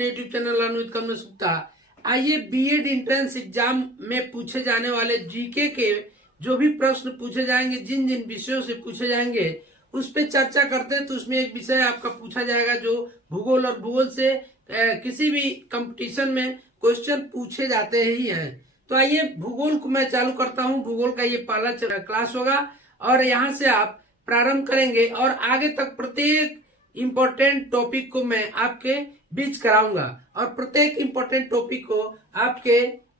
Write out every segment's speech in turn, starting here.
अपने YouTube channel अनुविद कमल सुक्ता। आइए BEd entrance exam में पूछे जाने वाले जीके के जो भी प्रश्न पूछे जाएंगे, जिन जिन विषयों से पूछे जाएंगे उस पर चर्चा करते हैं। तो उसमें एक विषय आपका पूछा जाएगा जो भूगोल, और भूगोल से किसी भी कंपटीशन में क्वेश्चन पूछे जाते ही हैं। तो आइए भूगोल को मैं चालू करता हूं। भूगोल का ये पहला क्लास होगा और यहाँ से आप प्रारंभ करेंगे और आगे तक प्रत्येक इंपॉर्टेंट टॉपिक को मैं आपके बीच कराऊंगा और प्रत्येक इंपॉर्टेंट टॉपिक को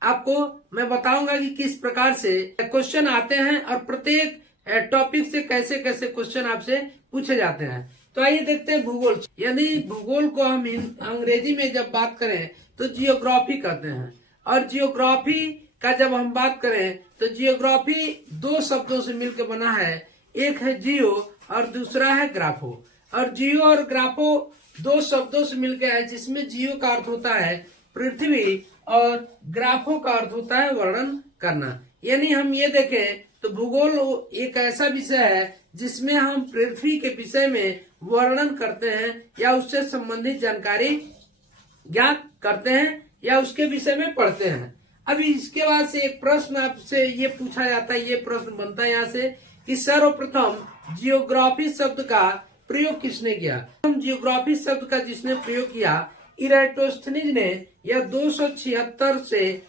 आपको मैं बताऊंगा कि किस प्रकार से क्वेश्चन आते हैं और प्रत्येक टॉपिक से कैसे कैसे क्वेश्चन आपसे पूछे जाते हैं। तो आइए देखते हैं भूगोल। यानी भूगोल को हम अंग्रेजी में जब बात करें तो जियोग्राफी कहते हैं, और जियोग्राफी का जब हम बात करें तो जियोग्राफी दो शब्दों से मिलकर बना है। एक है जियो और दूसरा है ग्राफो। और जियो और ग्राफो दो शब्दों से मिलकर है, जिसमें जियो का अर्थ होता है पृथ्वी और ग्राफो का अर्थ होता है वर्णन करना। यानी हम ये देखें तो भूगोल एक ऐसा विषय है जिसमें हम पृथ्वी के विषय में वर्णन करते हैं या उससे संबंधित जानकारी ज्ञात करते हैं या उसके विषय में पढ़ते हैं। अभी इसके बाद से एक प्रश्न आपसे ये पूछा जाता है, ये प्रश्न बनता है यहाँ से कि सर्वप्रथम जियोग्राफी शब्द का प्रयोग किसने किया। हम जियोग्राफी शब्द का जिसने प्रयोग किया इराटोस्थनीज ने। यह 276 से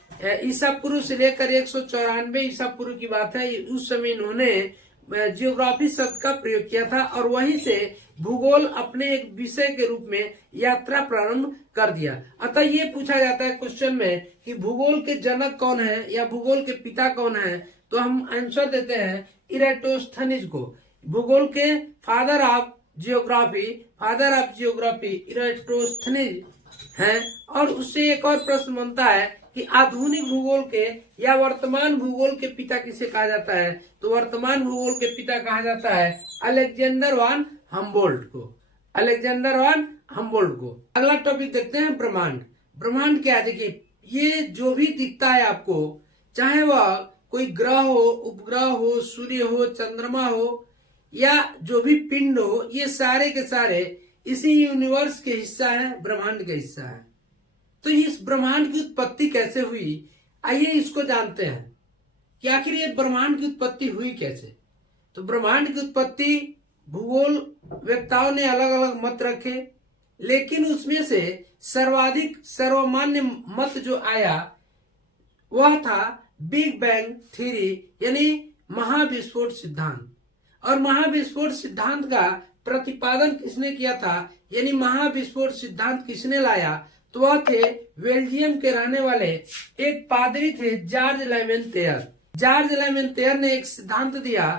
ईसा पूर्व से लेकर 194 ईसा पूर्व की बात है। उस समय इन्होंने जियोग्राफी शब्द का प्रयोग किया था और वहीं से भूगोल अपने एक विषय के रूप में यात्रा प्रारंभ कर दिया। अतः ये पूछा जाता है क्वेश्चन में कि भूगोल के जनक कौन है या भूगोल के पिता कौन है, तो हम आंसर देते हैं इराटोस्थनीज को। भूगोल के फादर ऑफ जियोग्राफी इराटोस्थनीज हैं। और उससे एक और प्रश्न बनता है कि आधुनिक भूगोल के या वर्तमान भूगोल के पिता किसे कहा जाता है, तो वर्तमान भूगोल के पिता कहा जाता है अलेक्जेंडर वान हम्बोल्ट को। अगला टॉपिक देखते हैं ब्रह्मांड। ब्रह्मांड क्या है? देखिए, ये जो भी दिखता है आपको, चाहे वह कोई ग्रह हो, उपग्रह हो, सूर्य हो, चंद्रमा हो या जो भी पिंड हो, ये सारे के सारे इसी यूनिवर्स के हिस्सा है, ब्रह्मांड का हिस्सा है। तो इस ब्रह्मांड की उत्पत्ति कैसे हुई, आइए इसको जानते हैं कि आखिर ये ब्रह्मांड की उत्पत्ति हुई कैसे। तो ब्रह्मांड की उत्पत्ति भूगोल वेत्ताओं ने अलग अलग मत रखे, लेकिन उसमें से सर्वाधिक सर्वमान्य मत जो आया वह था बिग बैंग थ्योरी, यानी महाविस्फोट सिद्धांत। और महाविस्फोट सिद्धांत का प्रतिपादन किसने किया था, यानी महाविस्फोट सिद्धांत किसने लाया, तो वह थे बेल्जियम के रहने वाले एक पादरी थे, जॉर्ज लेमेंतेयर। जॉर्ज लेमेंतेयर ने एक सिद्धांत दिया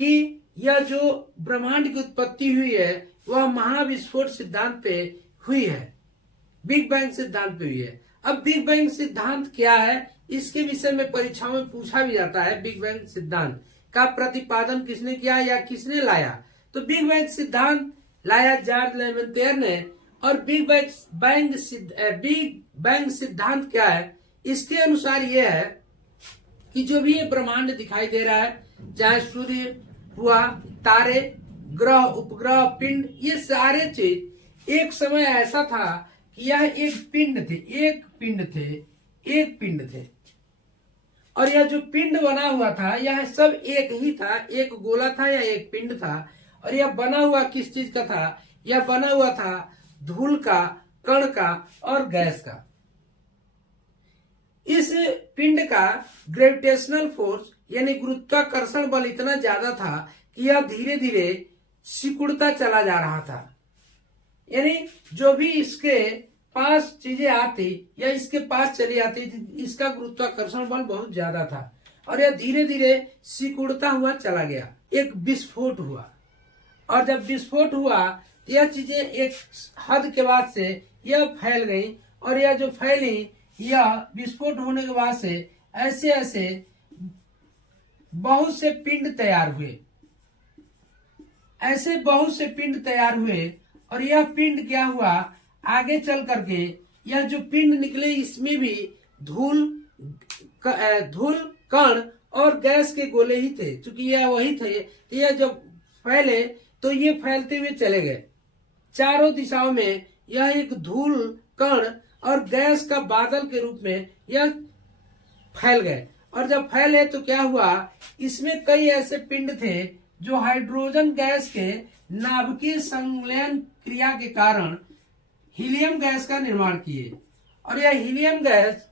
कि यह जो ब्रह्मांड की उत्पत्ति हुई है वह महाविस्फोट सिद्धांत पे हुई है, बिग बैंग सिद्धांत पे हुई है। अब बिग बैंग सिद्धांत क्या है, इसके विषय में परीक्षाओं में पूछा भी जाता है। बिग बैंग सिद्धांत का प्रतिपादन किसने किया या किसने लाया, तो बिग बैंग सिद्धांत लाया जॉर्ज लेमेंतेयर ने। और बिग बैंग सिद्धांत क्या है, इसके अनुसार यह है कि जो भी ये ब्रह्मांड दिखाई दे रहा है, चाहे सूर्य हुआ, तारे, ग्रह, उपग्रह, पिंड, ये सारे चीज एक समय ऐसा था कि यह एक पिंड थे और यह जो पिंड बना हुआ था यह सब एक ही था, एक गोला था या एक पिंड था। और यह बना हुआ किस चीज का था, यह बना हुआ था धूल का, कण का और गैस का। इस पिंड का ग्रेविटेशनल फोर्स यानी गुरुत्वाकर्षण बल इतना ज्यादा था कि यह धीरे धीरे सिकुड़ता चला जा रहा था। यानी जो भी इसके पास चीजें आती या इसके पास चली आती, इसका गुरुत्वाकर्षण बल बहुत ज्यादा था और यह धीरे धीरे सिकुड़ता हुआ चला गया। एक विस्फोट हुआ और जब विस्फोट हुआ यह चीजें एक हद के बाद से यह फैल गई और यह जो फैली, यह विस्फोट होने के बाद से ऐसे ऐसे बहुत से पिंड तैयार हुए, ऐसे बहुत से पिंड तैयार हुए। और यह पिंड क्या हुआ, आगे चल करके यह जो पिंड निकले इसमें भी धूल, कण और गैस के गोले ही थे। क्योंकि यह वही थे, यह जब फैले तो ये फैलते हुए चले गए चारों दिशाओं में। यह एक धूल कण और गैस का बादल के रूप में यह फैल गए। और जब फैले तो क्या हुआ, इसमें कई ऐसे पिंड थे जो हाइड्रोजन गैस के नाभिकीय संलयन क्रिया के कारण हीलियम गैस का निर्माण किए। और यह हीलियम गैस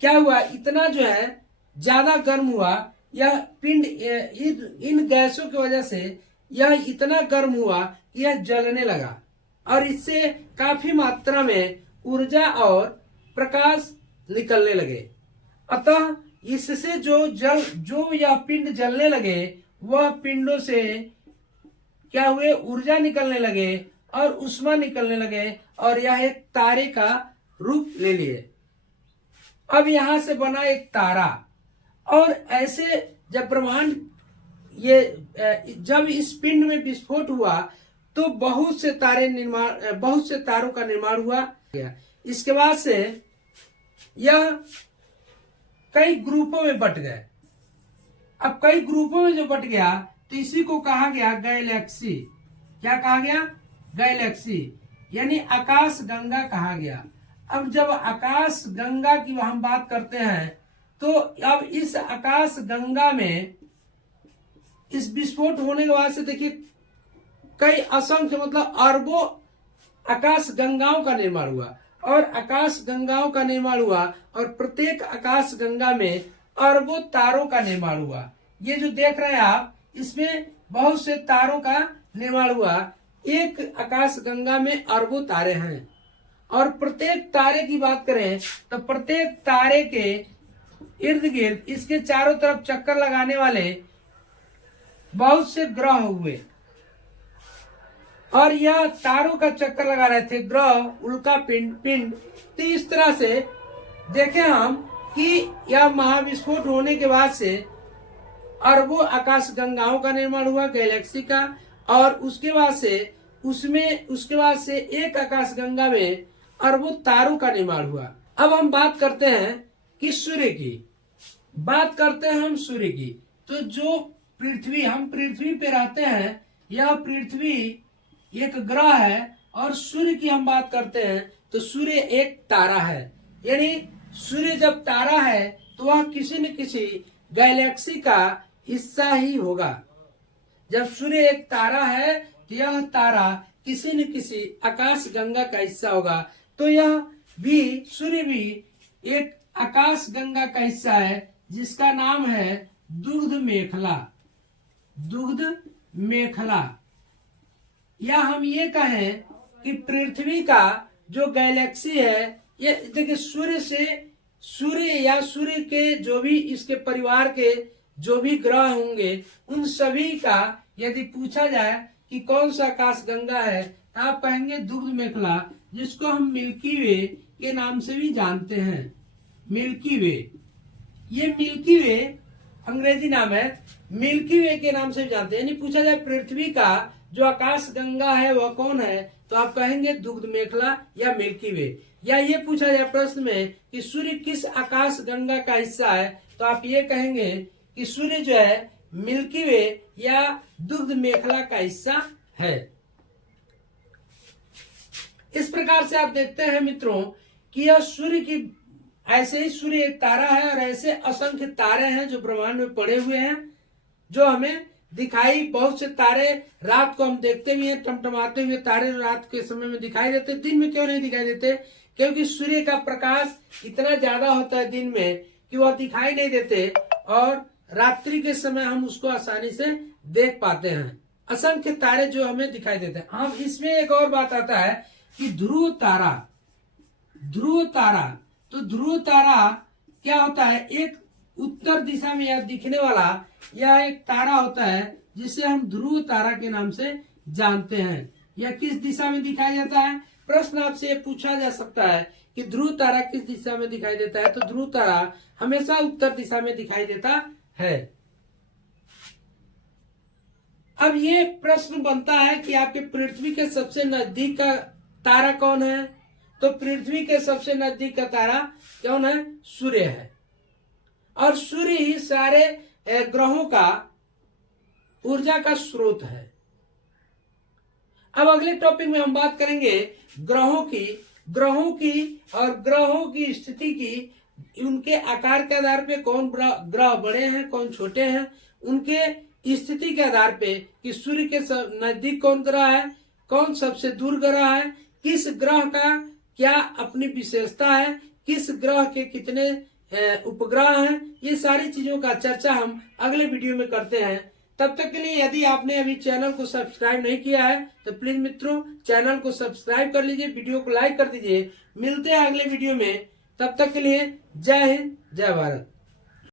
क्या हुआ, इतना जो है ज्यादा गर्म हुआ, यह पिंड इन गैसों की वजह से यह इतना गर्म हुआ कि यह जलने लगा और इससे काफी मात्रा में ऊर्जा और प्रकाश निकलने लगे। अतः इससे जो यह पिंड जलने लगे, वह पिंडों से क्या हुए, ऊर्जा निकलने लगे और ऊष्मा निकलने लगे और यह एक तारे का रूप ले लिए। अब यहां से बना एक तारा। और ऐसे जब ब्रह्मांड जब इस पिंड में विस्फोट हुआ तो बहुत से तारों का निर्माण हुआ। इसके बाद से यह कई ग्रुपों में बट गए। अब कई ग्रुपों में जो बट गया तो इसी को कहा गया गैलेक्सी। क्या कहा गया, गैलेक्सी, यानी आकाश गंगा कहा गया। अब जब आकाश गंगा की हम बात करते हैं तो अब इस आकाश गंगा में इस विस्फोट होने के बाद से देखिए कई असंख्य मतलब अरबों आकाश गंगाओं का निर्माण हुआ और आकाश गंगाओं का निर्माण हुआ और प्रत्येक आकाश गंगा में अरबों तारों का निर्माण हुआ। ये जो देख रहे हैं आप, इसमें बहुत से तारों का निर्माण हुआ। एक आकाश गंगा में अरबों तारे हैं और प्रत्येक तारे की बात करें तो प्रत्येक तारे के इर्द गिर्द इसके चारों तरफ चक्कर लगाने वाले बहुत से ग्रह हुए और यह तारों का चक्कर लगा रहे थे, ग्रह, उल्का पिंड। तो इस तरह से देखें हम कि यह महाविस्फोट होने के बाद से अरबों आकाश गंगाओं का निर्माण हुआ, गैलेक्सी का। और उसके बाद से एक आकाश गंगा में अरबों तारों का निर्माण हुआ। अब हम बात करते हैं कि सूर्य की। बात करते हैं हम सूर्य की। तो जो पृथ्वी, हम पृथ्वी पे रहते हैं, यह पृथ्वी एक ग्रह है। और सूर्य की हम बात करते हैं तो सूर्य एक तारा है। यानी सूर्य जब तारा है तो वह किसी न किसी गैलेक्सी का हिस्सा ही होगा। जब सूर्य एक तारा है तो यह तारा किसी न किसी आकाश गंगा का हिस्सा होगा। तो यह भी, सूर्य भी एक आकाश गंगा का हिस्सा है जिसका नाम है दुग्ध मेखला। दुग्ध मेखला। या हम ये कहें कि पृथ्वी का जो गैलेक्सी है, ये देखिए सूर्य के जो भी इसके परिवार के जो भी ग्रह होंगे, उन सभी का यदि पूछा जाए कि कौन सा आकाश गंगा है, तो आप कहेंगे दुग्ध मेखला, जिसको हम मिल्की वे के नाम से भी जानते हैं। मिल्की वे, ये मिल्की वे अंग्रेजी नाम है, मिल्की वे के नाम से भी जानते हैं। यानी पूछा जाए पृथ्वी का जो आकाश गंगा है वह कौन है, तो आप कहेंगे दुग्ध मेखला या मिल्की वे। या ये पूछा जाए प्रश्न में कि सूर्य किस आकाश गंगा का हिस्सा है, तो आप ये कहेंगे कि सूर्य जो है मिल्की वे या दुग्ध मेखला का हिस्सा है। इस प्रकार से आप देखते हैं मित्रों कि यह सूर्य की, ऐसे ही सूर्य एक तारा है और ऐसे असंख्य तारे हैं जो ब्रह्मांड में पड़े हुए हैं, जो हमें दिखाई, बहुत से तारे रात को हम देखते भी हैं, टमटमाते हुए तारे रात के समय में दिखाई देते। दिन में क्यों नहीं दिखाई देते? क्योंकि सूर्य का प्रकाश इतना ज्यादा होता है दिन में कि वह दिखाई नहीं देते और रात्रि के समय हम उसको आसानी से देख पाते हैं। असंख्य तारे जो हमें दिखाई देते हैं। हम इसमें एक और बात आता है कि ध्रुव तारा। ध्रुव तारा, तो ध्रुव तारा क्या होता है? एक उत्तर दिशा में यह दिखने वाला यह एक तारा होता है जिसे हम ध्रुव तारा के नाम से जानते हैं। यह किस दिशा में दिखाई देता है? प्रश्न आपसे ये पूछा जा सकता है कि ध्रुव तारा किस दिशा में दिखाई देता है, तो ध्रुव तारा हमेशा उत्तर दिशा में दिखाई देता है। अब ये प्रश्न बनता है कि आपके पृथ्वी के सबसे नजदीक का तारा कौन है? तो पृथ्वी के सबसे नजदीक का तारा कौन है? सूर्य है। और सूर्य ही सारे ग्रहों का ऊर्जा का स्रोत है। अब अगले टॉपिक में हम बात करेंगे ग्रहों की और ग्रहों की स्थिति की, उनके आकार के आधार पे कौन ग्रह बड़े हैं कौन छोटे हैं, उनके स्थिति के आधार पे कि सूर्य के नजदीक कौन ग्रह है, कौन सबसे दूर ग्रह है, किस ग्रह का क्या अपनी विशेषता है, किस ग्रह के कितने उपग्रह हैं, ये सारी चीजों का चर्चा हम अगले वीडियो में करते हैं। तब तक के लिए यदि आपने अभी चैनल को सब्सक्राइब नहीं किया है तो प्लीज मित्रों चैनल को सब्सक्राइब कर लीजिए, वीडियो को लाइक कर दीजिए। मिलते हैं अगले वीडियो में, तब तक के लिए जय हिंद जय भारत।